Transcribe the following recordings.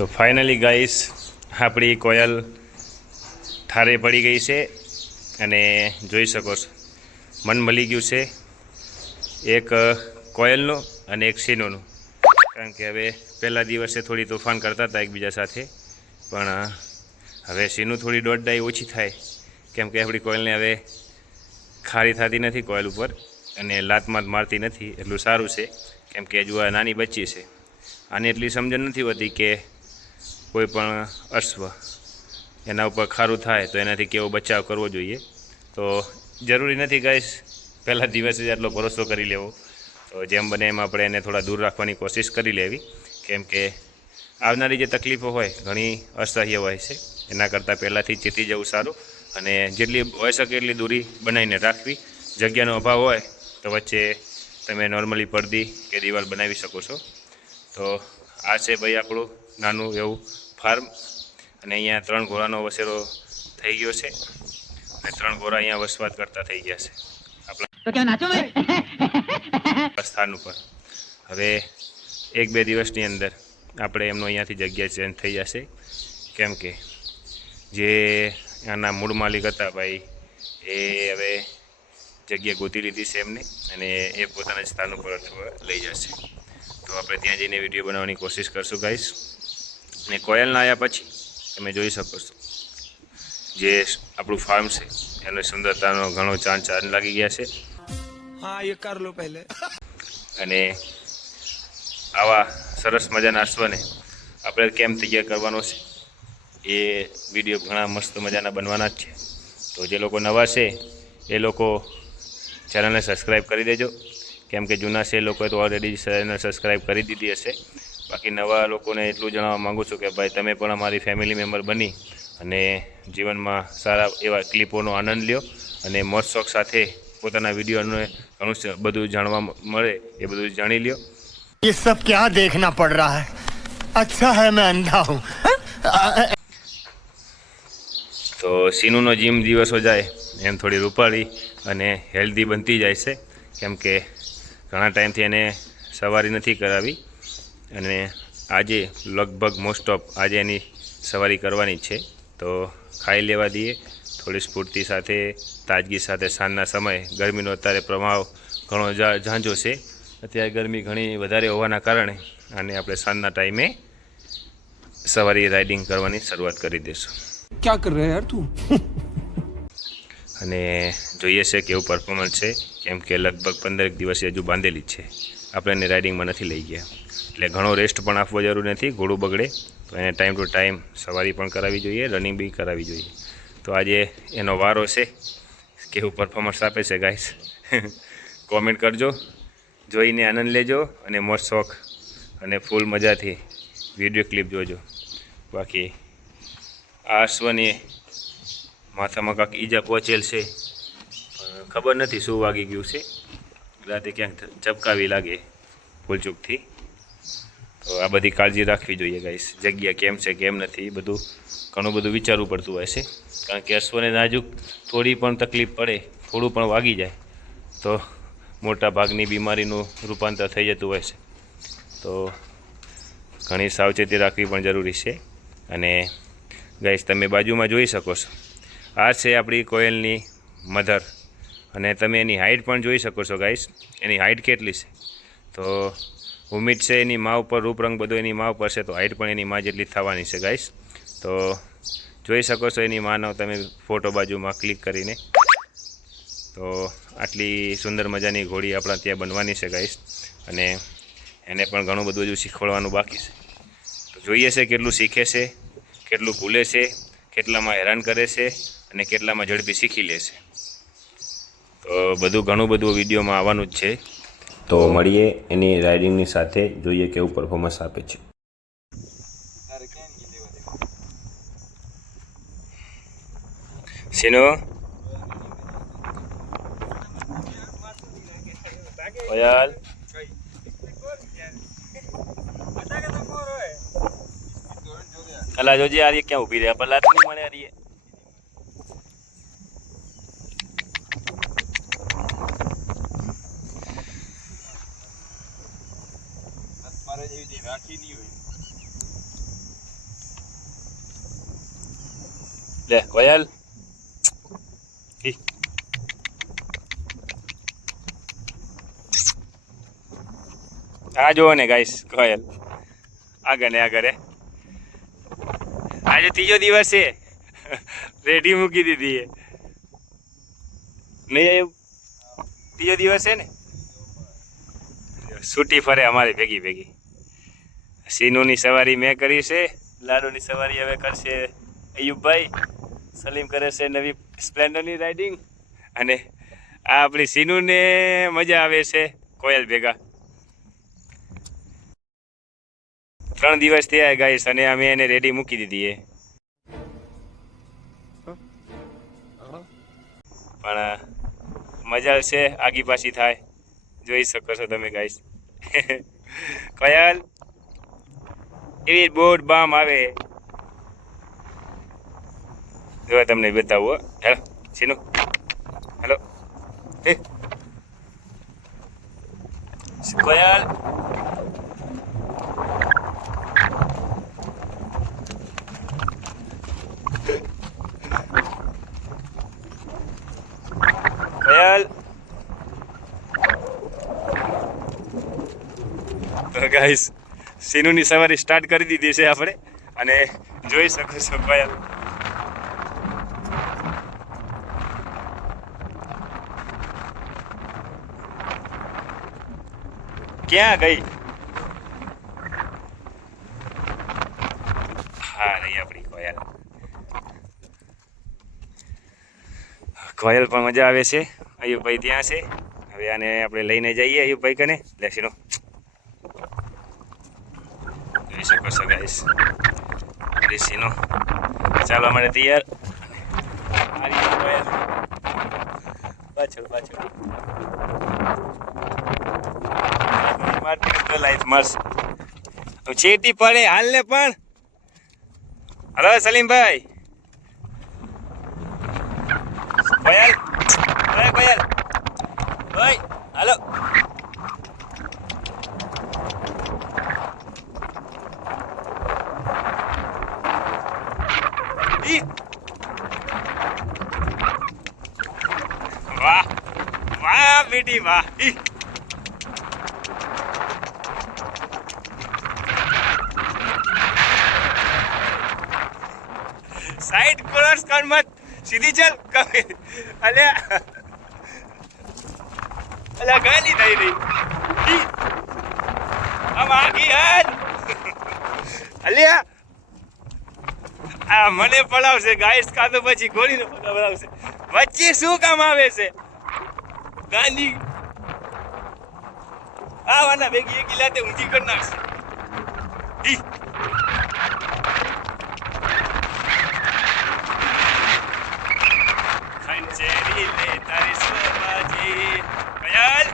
તો finally guys આપણી કોયલ ઠારે પડી ગઈ છે અને જોઈ શકો છો મન મળી ગયું છે એક કોયલનું અને એક સીનોનું, કારણ કે હવે પહેલા દિવસે થોડી તોફાન કરતા હતા એકબીજા સાથે, પણ હવે સીનું થોડી દોડદાઈ ઓછી થાય કેમ કે આપણી કોયલને હવે ખારી થતી નથી કોયલ ઉપર અને લાતમાત મારતી નથી, એટલું સારું છે કેમ કે હજુ આ નાની બચ્ચી છે. આને એટલી સમજણ નથી હોતી કે કોઈ પણ અશ્વ એના ઉપર ખારું થાય તો એનાથી કેવો બચાવ કરવો જોઈએ. તો જરૂરી નથી ગાઈસ પહેલા દિવસે જ આટલો ભરોસો કરી લેવો, તો જેમ બને એમ આપણે એને થોડા દૂર રાખવાની કોશિશ કરી લેવી, કેમ કે આવનારી જે તકલીફો હોય ઘણી અસહ્ય હોય છે, એના કરતાં પહેલાંથી ચેતી જવું સારું અને જેટલી હોઈ શકે એટલી દૂરી બનાવીને રાખવી. જગ્યાનો અભાવ હોય તો વચ્ચે તમે નોર્મલી પડદી કે દિવાલ બનાવી શકો છો. તો આ છે ભાઈ આપણું નાનું એવું ફાર્મ અને અહીંયા 3 ઘોડાનો વસેરો થઈ ગયો છે અને 3 ઘોડા અહીંયા વસવાટ કરતા થઈ ગયા છે આપણા સ્થાન ઉપર. હવે 1-2 દિવસની અંદર આપણે એમનો અહીંયાથી જગ્યા ચેન્જ થઈ જશે, કેમ કે જે આના મૂળ માલિક હતા ભાઈ એ હવે જગ્યા ગોતી લીધી છે એમને અને એ પોતાના સ્થાન ઉપર લઈ જશે. તો આપણે ત્યાં જઈને વિડીયો બનાવવાની કોશિશ કરશું ગાઈસ. અને કોયલના આવ્યા પછી તમે જોઈ શકો છો જે આપણું ફાર્મ છે એનો સુંદરતાનો ઘણો ચાંદ લાગી ગયા છે. હા એ કર લો પહેલે. અને આવા સરસ મજાના અશ્વને આપણે કેમ તૈયાર કરવાનો છે એ વિડીયો ઘણા મસ્ત મજાના બનવાના જ છે. તો જે લોકો નવા છે એ લોકો ચેનલને સબસ્ક્રાઈબ કરી દેજો, કેમ કે જૂના છે એ લોકોએ તો ઓલરેડી ચેનલ સબસ્ક્રાઈબ કરી દીધી હશે. બાકી નવા લોકોને એટલું જણાવવા માગું છું કે ભાઈ તમે પણ અમારી ફેમિલી મેમ્બર બની અને જીવનમાં સારા એવા ક્લિપોનો આનંદ લ્યો અને મોજ શોખ સાથે પોતાના વિડીયોને ઘણું બધું જાણવા મળે એ બધું જાણી લ્યો. ये सब क्या देखना पड़ रहा है, अच्छा है मैं अंधा हूँ. તો સીનુનો જીમ દિવસો જાય એમ થોડી રૂપાળી અને હેલ્ધી બનતી જાય છે, કેમ કે ઘણા ટાઈમથી એને સવારી નથી કરાવી અને આજે લગભગ મોસ્ટ ઓફ આજે એની સવારી કરવાની છે. તો ખાઈ લેવા દઈએ થોડી સ્ફૂર્તિ સાથે, તાજગી સાથે. સાંજના સમયે ગરમીનો અત્યારે પ્રભાવ ઘણો ઝાંઝો છે, અત્યારે ગરમી ઘણી વધારે હોવાના કારણે અને આપણે સાંજના ટાઈમે સવારી રાઇડિંગ કરવાની શરૂઆત કરી દઈશું. क्या कर रहे हैं यार तू? અને જોઈએ છે કેવું પરફોર્મન્સ છે, કેમ કે લગભગ 15 દિવસ હજુ બાંધેલી જ છે, આપણે એને રાઇડિંગમાં નથી લઈ ગયા, એટલે ઘણો રેસ્ટ પણ આપવો જરૂરી નથી, ઘોડું બગડે તો એને ટાઈમ ટુ ટાઈમ સવારી પણ કરાવવી જોઈએ, રનિંગ બી કરાવવી જોઈએ. તો આજે એનો વારો છે, કેવું પરફોર્મન્સ આપે છે ગાઈસ કોમેન્ટ કરજો, જોઈને આનંદ લેજો અને મોજ શોખ અને ફૂલ મજાથી વિડીયો ક્લિપ જોજો. બાકી આ અશ્વની માથામાં કાંઈક ઈજા પહોંચેલ છે, પણ ખબર નથી શું વાગી ગયું છે, રાતે ક્યાંક ઝબકાવી લાગે ભૂલચૂકથી. તો આ બધી કાળજી રાખવી જોઈએ ગાઈસ. જગ્યા કેમ છે કેમ નથી એ બધું ઘણું બધું વિચારવું પડતું હોય છે, કારણ કે અશ્વને નાજુક થોડી પણ તકલીફ પડે, થોડું પણ વાગી જાય તો મોટા ભાગની બીમારીનું રૂપાંતર થઈ જતું હોય છે. તો ઘણી સાવચેતી રાખવી પણ જરૂરી છે. અને ગાઈસ તમે બાજુમાં જોઈ શકો છો આ છે આપણી કોયલની મધર અને તમે એની હાઇટ પણ જોઈ શકો છો ગાઈસ. એની હાઇટ કેટલી છે તો ઉમ્મીદ છે એની મા ઉપર, રૂપરંગ બધો એની મા ઉપર છે, તો હાઇટ પણ એની મા જેટલી થવાની છે ગાઈસ. તો જોઈ શકો છો એની માનો તમે ફોટો બાજુમાં ક્લિક કરીને. તો આટલી સુંદર મજાની ઘોડી આપણા ત્યાં બનવાની છે ગાઈસ, અને એને પણ ઘણું બધું હજુ શીખવાડવાનું બાકી છે. તો જોઈએ છે કેટલું શીખે છે, કેટલું ભૂલે છે, કેટલામાં હેરાન કરે છે અને કેટલામાં ઝડપી શીખી લે છે. તો બધું ઘણું બધું વિડીયોમાં આવવાનું જ છે. તો મળીએ એની રાઇડિંગની સાથે, જોઈએ કેવું પરફોર્મન્સ આપે છે. સીનુ કોયલ અલા જોજે આ રહી ક્યાં ઊભી રહે, પર લાત નહીં મળે આ રહી. મારે જેવી રાખી નહીં હોય. લે કોયલ ઈ. આ જુઓ ને ગાઈસ કોયલ આગળ ને આગળ આજે ત્રીજો દિવસ છે રેડી મૂકી દીધી એ નહીં આવ્યું ત્રીજો દિવસ છે ને છૂટી ફરે અમારી ભેગી ભેગી સીનુની સવારી મેં કરી છે લાડુની સવારી હવે કરશે અયુબભાઈ સલીમ કરે છે નવી સ્પ્લેન્ડરની રાઇડિંગ અને આ આપણી સીનુને મજા આવે છે કોયલ ભેગા 3 દિવસ થયા ગાઈસ અને અમે એને રેડી મૂકી દીધી એ પણ મજા છે આગી પાછી થાય જોઈ શકો છો તમે ગાઈસ કોયલ એવી બોટ બામ આવે જો તમને બતાવું હેલો સીનુ હેલો હે કોયલ કોયલ તો ગાઈસ સીનુની સવારી સ્ટાર્ટ કરી દીધી છે આપણે અને જોઈ શકો છો કોયલ ક્યાં ગઈ હા રહી આપણી કોયલ કોયલ પણ મજા આવે છે અયુબભાઈ ત્યાં છે હવે આને આપણે લઈને જઈએ અયુબભાઈ કને લેસીનો જોઈ શકો છો ગાઈસ દેશીનો ચાલવા માટે તૈયાર પાછળ લાઈફ મસ્ત ચેટી પડે હાલ ને પણ હલો સલીમભાઈ કોયલ ઓય કોયલ ઓય હાલો વાહ વાહ બેટી વાહ સાઈડ કોલર્સ કર મત સીધી ચાલ કમે અલ્યા ગાલી થઈ રહી આમ આગી હાલ અલ્યા આ મને પડાવશે ગાઈસ કાં તો પછી ગોળીને પડાવશે વચ્ચે શું કામ આવે છે ગાંધી આવાના ભેગી એકી લાતે ઊંધી કરી નાખશે ખંચેરી લે તારી સ્વબાજી કયાલ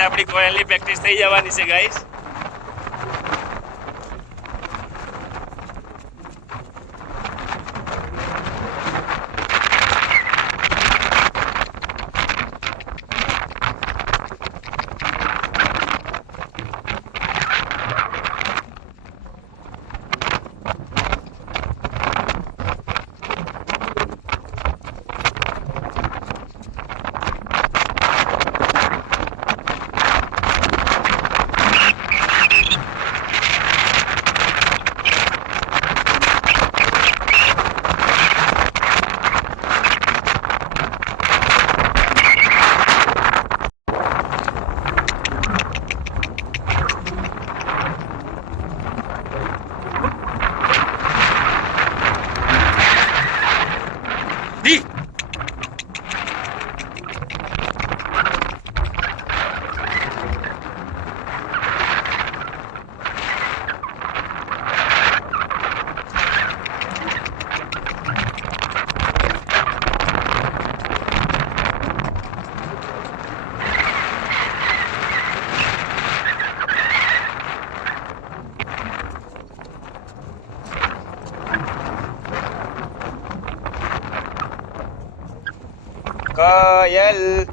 આપણી કોયલની પ્રેક્ટિસ થઈ જવાની છે ગાઈસ કોયલ